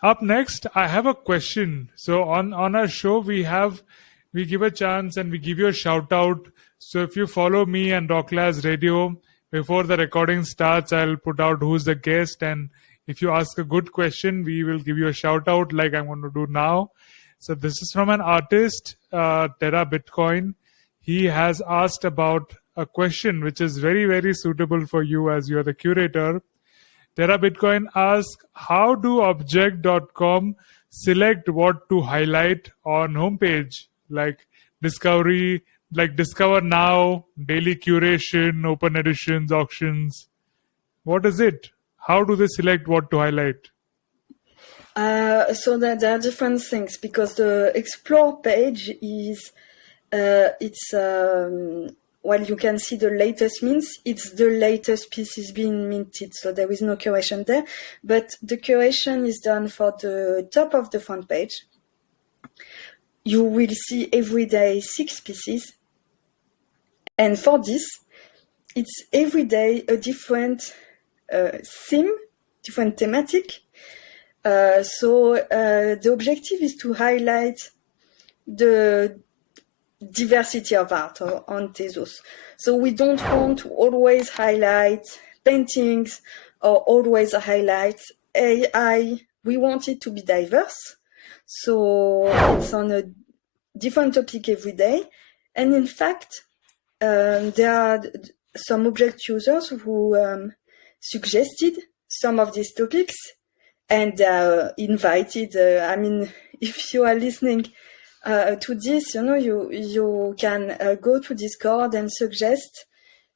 Up next, I have a question. So on our show, we give a chance and we give you a shout out. So if you follow me and Rocklaz Radio, before the recording starts, I'll put out who's the guest, and if you ask a good question, we will give you a shout out like I'm going to do now. So this is from an artist, Terra Bitcoin. He has asked about a question which is very, very suitable for you as you're the curator. Terra Bitcoin asks, how do Objkt.com select what to highlight on homepage? Like discovery, like discover now, daily curation, open editions, auctions. What is it? How do they select what to highlight? So there are different things, because the explore page is, well, you can see the latest means it's the latest pieces being minted, so there is no curation there. But the curation is done for the top of the front page. You will see every day 6 pieces. And for this, it's every day a different theme, different thematic. So the objective is to highlight the diversity of art on Tezos. So we don't want to always highlight paintings or always highlight AI. We want it to be diverse. So it's on a different topic every day. And in fact, there are some object users who suggested some of these topics, and invited. I mean, if you are listening to this, you can go to Discord and suggest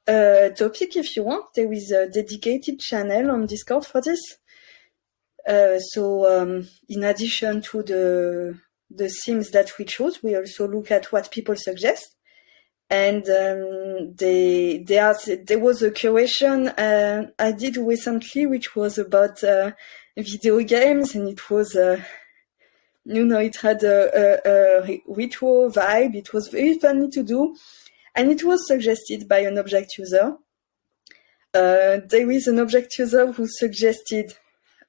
a topic if you want. There is a dedicated channel on Discord for this. So in addition to the themes that we chose, we also look at what people suggest. And there was a curation I did recently, which was about video games, and it was, it had a retro vibe. It was very funny to do, and it was suggested by an object user. There is an object user who suggested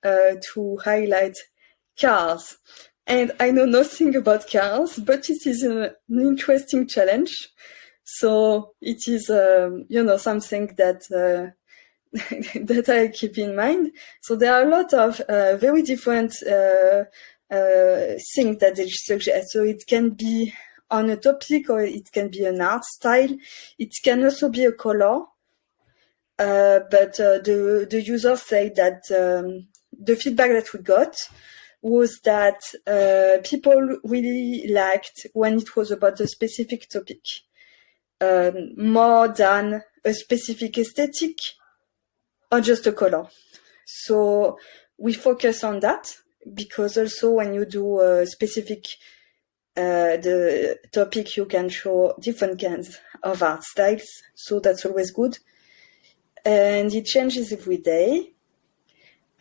to highlight cars, and I know nothing about cars, but it is an interesting challenge. So it is, something that that I keep in mind. So there are a lot of very different things that they suggest. So it can be on a topic, or it can be an art style. It can also be a color. But the users say that the feedback that we got was that people really liked when it was about a specific topic. More than a specific aesthetic or just a color. So we focus on that, because also when you do a specific the topic, you can show different kinds of art styles. So that's always good. And it changes every day.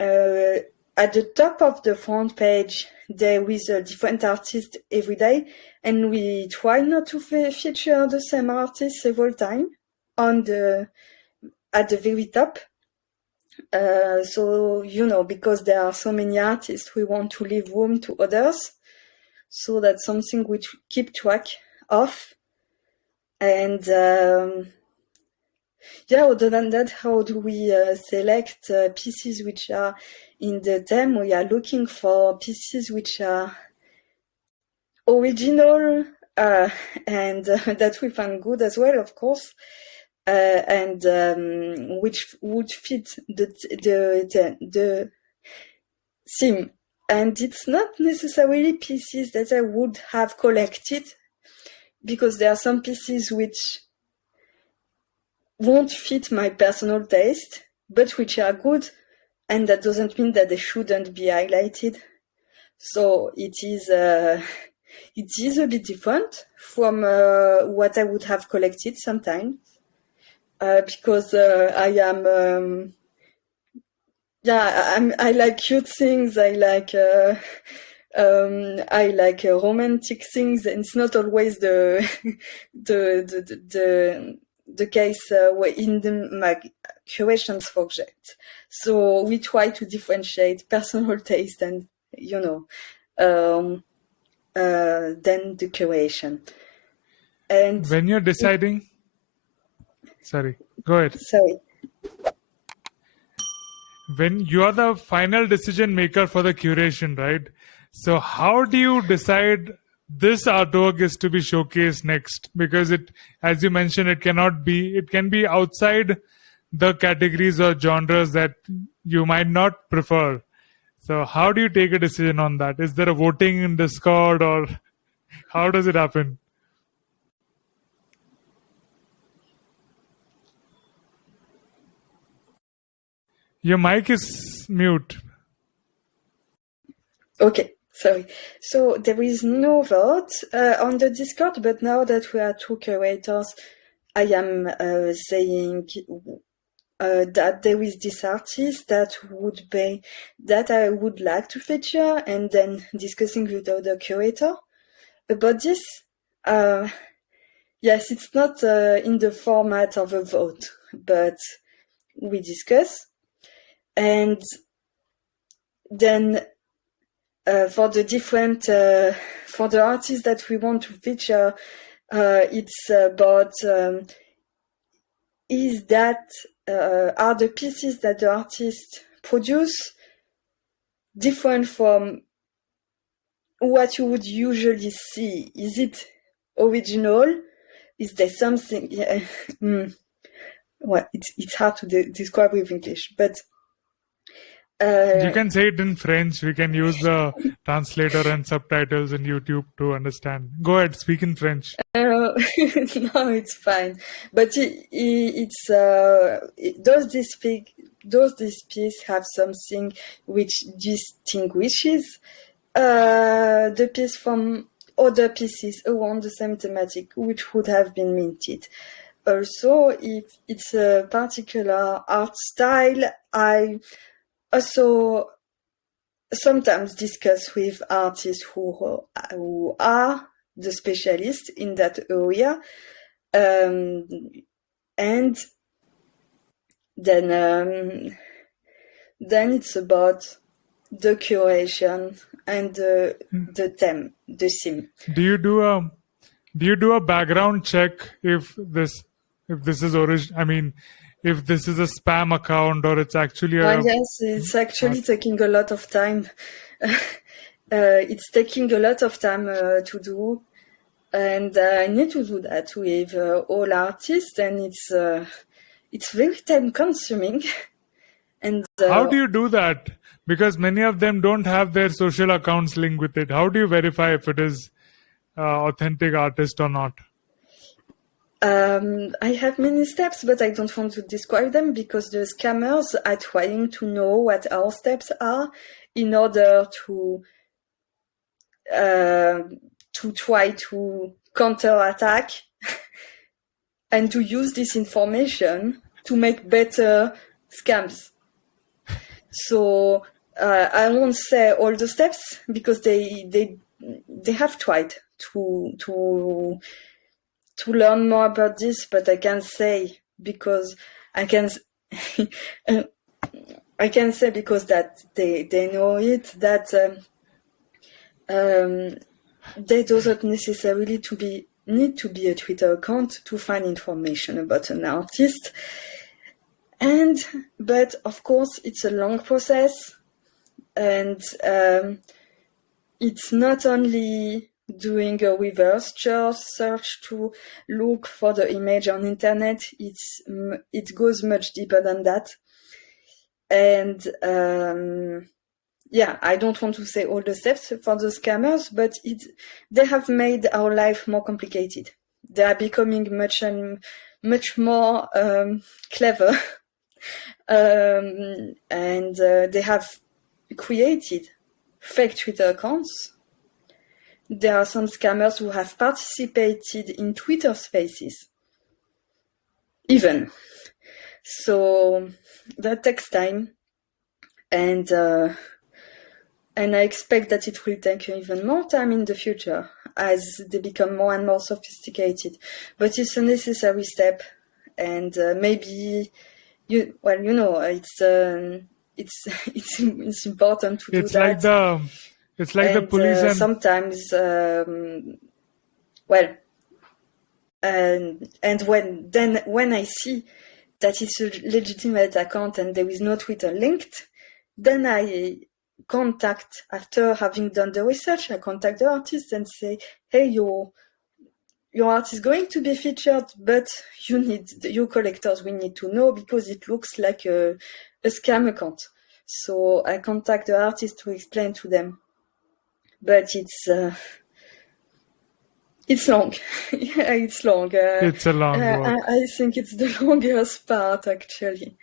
At the top of the front page, there is a different artist every day, and we try not to feature the same artist several times at the very top. So, because there are so many artists, we want to leave room to others. So that's something we keep track of. And other than that, how do we select pieces which are in the theme? We are looking for pieces which are original and that we find good as well, of course, and which would fit the theme. And it's not necessarily pieces that I would have collected, because there are some pieces which won't fit my personal taste, but which are good, and that doesn't mean that they shouldn't be highlighted. So it is a bit different from what I would have collected sometimes, because I like cute things. I like romantic things, and it's not always the case in my curations for Objkt. So we try to differentiate personal taste and than the curation. And when you're deciding, sorry, go ahead. sorry. When you are the final decision maker for the curation, right? So how do you decide this artwork is to be showcased next? Because it, as you mentioned, it can be outside the categories or genres that you might not prefer. So how do you take a decision on that? Is there a voting in Discord, or how does it happen? Your mic is mute. Okay, sorry. So there is no vote on the Discord, but now that we are two curators, I am saying that there is this artist that I would like to feature, and then discussing with the other curator about this. Yes, it's not in the format of a vote, but we discuss. And then for the artists that we want to feature, it's about are the pieces that the artist produce different from what you would usually see? Is it original? Is there something? Well, it's hard to describe with English, but you can say it in French. We can use the translator and subtitles in YouTube to understand. Go ahead, speak in French. No, it's fine. But does this piece have something which distinguishes the piece from other pieces around the same thematic, which would have been minted? Also, if it's a particular art style, I also sometimes discuss with artists who are the specialists in that area, and then it's about the curation and the theme. Do you do a background check if this is original? I mean, if this is a spam account or it's actually yes, it's actually taking a lot of time. It's taking a lot of time to do, and I need to do that with all artists, and it's very time consuming. And how do you do that? Because many of them don't have their social accounts linked with it. How do you verify if it is authentic artist or not? I have many steps, but I don't want to describe them because the scammers are trying to know what our steps are in order to try to counterattack and to use this information to make better scams. So I won't say all the steps because they have tried to learn more about this, but I can say because I can say because that they know it that they doesn't necessarily need to be a Twitter account to find information about an artist. But of course it's a long process, and it's not only doing a reverse search to look for the image on internet. It goes much deeper than that. And I don't want to say all the steps for the scammers, but they have made our life more complicated. They are becoming much more clever, and they have created fake Twitter accounts. There are some scammers who have participated in Twitter Spaces, even. So that takes time, and I expect that it will take even more time in the future as they become more and more sophisticated. But it's a necessary step, and maybe it's it's important to do that. It's like the police and sometimes and when I see that it's a legitimate account and there is no Twitter linked, then I contact, after having done the research, I contact the artist and say, hey, your art is going to be featured, but you collectors, we need to know because it looks like a scam account. So I contact the artist to explain to them. But it's long. Yeah, it's long. It's a long walk. I think it's the longest part, actually.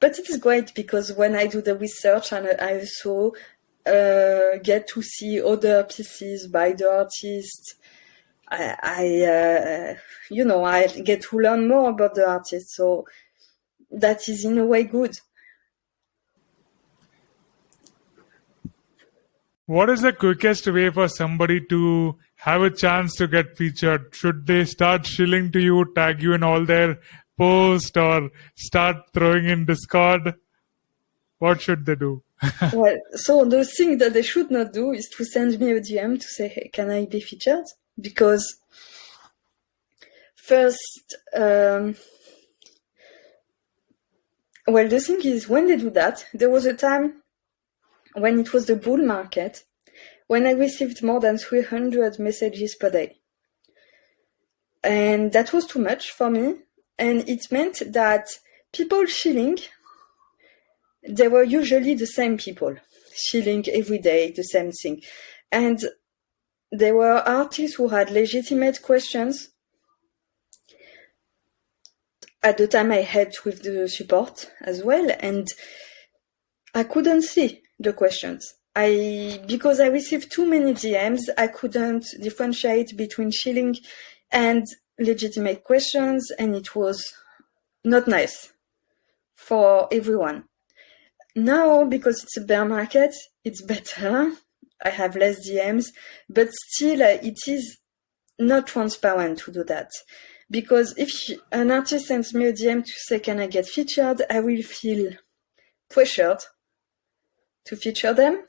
But it's great because when I do the research and I also get to see other pieces by the artist, I get to learn more about the artist. So that is in a way good. What is the quickest way for somebody to have a chance to get featured? Should they start shilling to you, tag you in all their posts, or start throwing in Discord? What should they do? Well, so the thing that they should not do is to send me a DM to say, hey, can I be featured? Because first, the thing is, when they do that, there was a time when it was the bull market, when I received more than 300 messages per day. And that was too much for me. And it meant that people shilling, they were usually the same people, shilling every day, the same thing. And there were artists who had legitimate questions. At the time I helped with the support as well, and I couldn't see the questions. Because I received too many DMs, I couldn't differentiate between shilling and legitimate questions, and it was not nice for everyone. Now, because it's a bear market, it's better. I have less DMs, but still it is not transparent to do that. Because if an artist sends me a DM to say, can I get featured, I will feel pressured to feature them.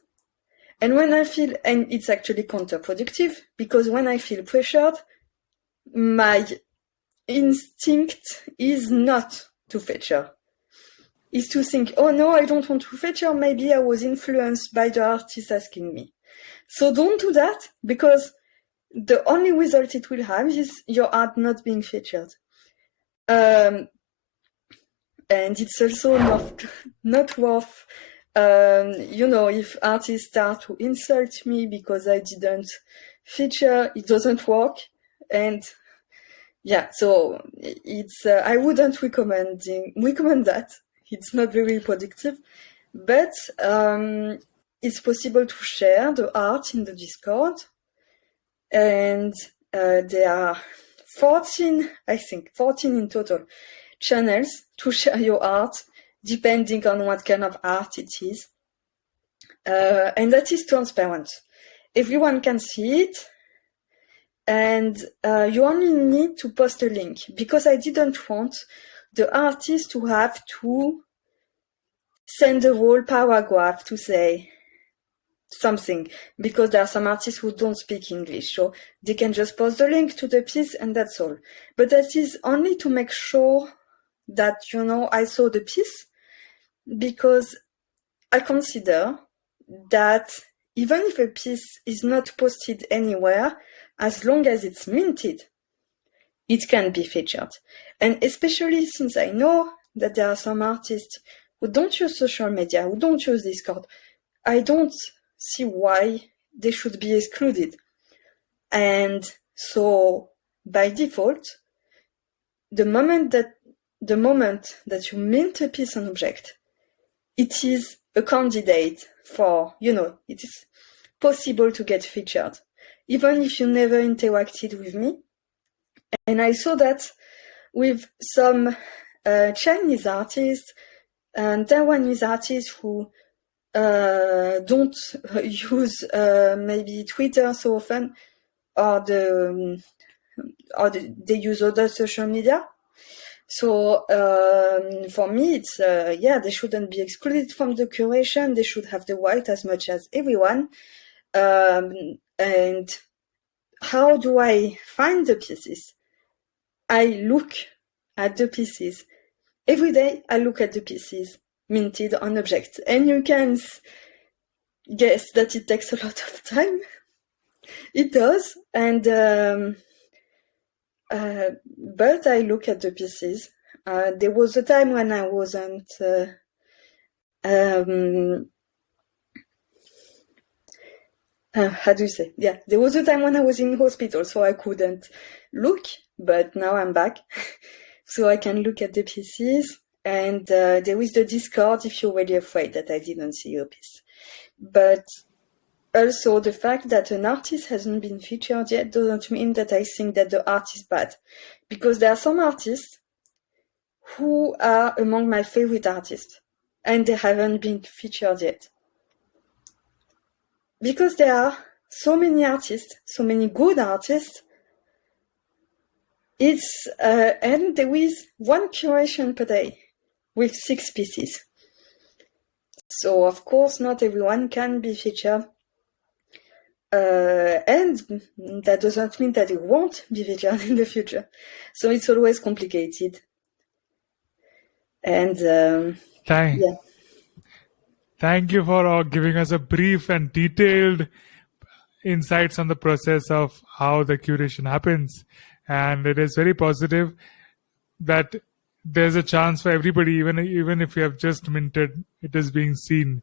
And and it's actually counterproductive, because when I feel pressured, my instinct is not to feature. Is to think, oh no, I don't want to feature, maybe I was influenced by the artist asking me. So don't do that, because the only result it will have is your art not being featured. And it's also not worth, if artists start to insult me because I didn't feature, it doesn't work. And yeah, so it's I wouldn't recommend that. It's not very productive, but it's possible to share the art in the Discord. And there are 14 in total channels to share your art, depending on what kind of art it is. And that is transparent. Everyone can see it. And you only need to post a link, because I didn't want the artist to have to send a whole paragraph to say something, because there are some artists who don't speak English, so they can just post the link to the piece and that's all. But that is only to make sure that, I saw the piece, because I consider that even if a piece is not posted anywhere, as long as it's minted, it can be featured. And especially since I know that there are some artists who don't use social media, who don't use Discord, I don't see why they should be excluded. And so by default, the moment that you mint a piece on Objkt, it is a candidate for, it is possible to get featured, even if you never interacted with me. And I saw that with some Chinese artists and Taiwanese artists who don't use maybe Twitter so often, or they use other social media. So for me, it's they shouldn't be excluded from the curation. They should have the right as much as everyone. And how do I find the pieces? I look at the pieces. Every day I look at the pieces minted on Objkt. And you can guess that it takes a lot of time. It does. And but I look at the pieces. There was a time when I wasn't how do you say? Yeah, there was a time when I was in hospital, so I couldn't look, but now I'm back. So I can look at the pieces, and there is the Discord if you're really afraid that I didn't see your piece. But also the fact that an artist hasn't been featured yet doesn't mean that I think that the art is bad. Because there are some artists who are among my favorite artists, and they haven't been featured yet. Because there are so many artists, so many good artists, it's and there is one curation per day with 6 pieces. So of course not everyone can be featured, and that doesn't mean that it won't be featured in the future. So it's always complicated. And Thank you for giving us a brief and detailed insights on the process of how the curation happens. And it is very positive that there's a chance for everybody, even if you have just minted, it is being seen.